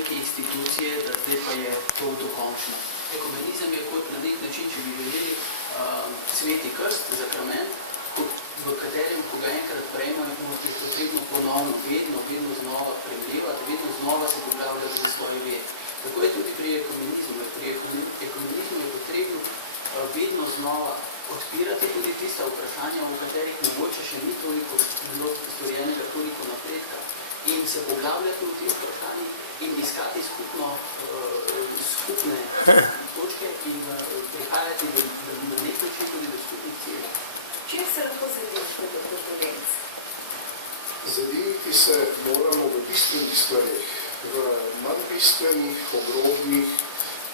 neke institucije, da zdaj pa je to dokončno. Ekumenizem je kot na nek način, če bi vedeli, sveti krst, zakrament, v katerem, ko ga enkrat prejmemo, je potrebno ponovno, vedno znova premljevati, vedno znova se poglavljati za svoje ved. Tako je tudi pri ekumenizmu. Pri ekumenizmu je potrebno vedno znova odpirati tudi tista vprašanja, v katerih mogoče še ni toliko bilo storjenega, toliko napredka, in se poglavljati v teh vprašanjih in iskati skupne točke in prihajati na nek način tudi do skupnih ciljev. Čim se lahko zediš kot ugotovljenc? Zediniti se moramo v bistvenih stvareh. V manj bistvenih, obrobnih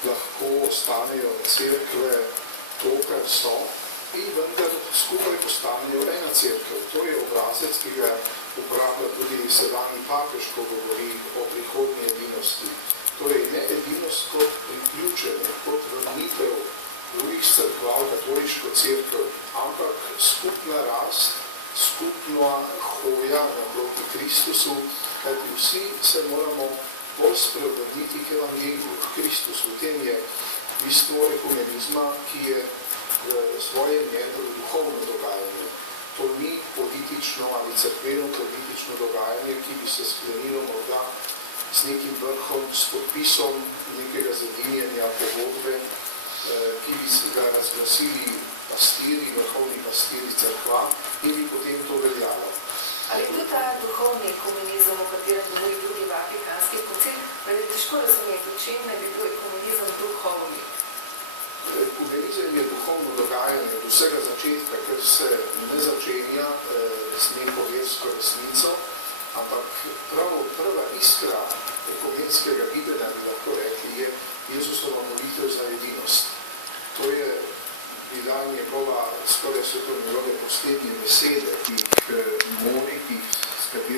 lahko ostanejo cerkve to, kar so, in vendar skupaj postanejo ena cerkev. To je obrazec, ki ga uporablja tudi sedanji papež, ko govori o prihodnji edinosti. Torej, ne edinost kot priključenje, kot vrnitev drugih cerkva v katoliško cerkev, ampak skupna rast, skupna hoja naproti Kristusu, kajti vsi se moramo bolj sprevrniti k evangeliju, k Kristusu. V tem je bistvo ekumenizma, ki je v svojem jedru duhovno dogajanje. To ni politično ali cerkveno-politično dogajanje, ki bi se sklenilo morda s nekim vrhom, s podpisom nekega zedinjenja pogodbe, ki bi se ga razglasili pastiri, vrhovni pastiri cerkva in bi potem to veljalo. Ali je ta duhovni ekumenizem, o katerem govori tudi Vatikanski koncil, da je težko razumeti, v čem naj bi bil ekumenizem duhovni? Ekumenizem je duhovno dogajanje od vsega začetka, ker se ne začenja s neko versko resnico, ampak prva iskra ekumenskega gibanja, bi lahko rekli, je Jezusova molitev za edinost. To je bila njegova, skoraj so to njegove poslednje besede, ki jih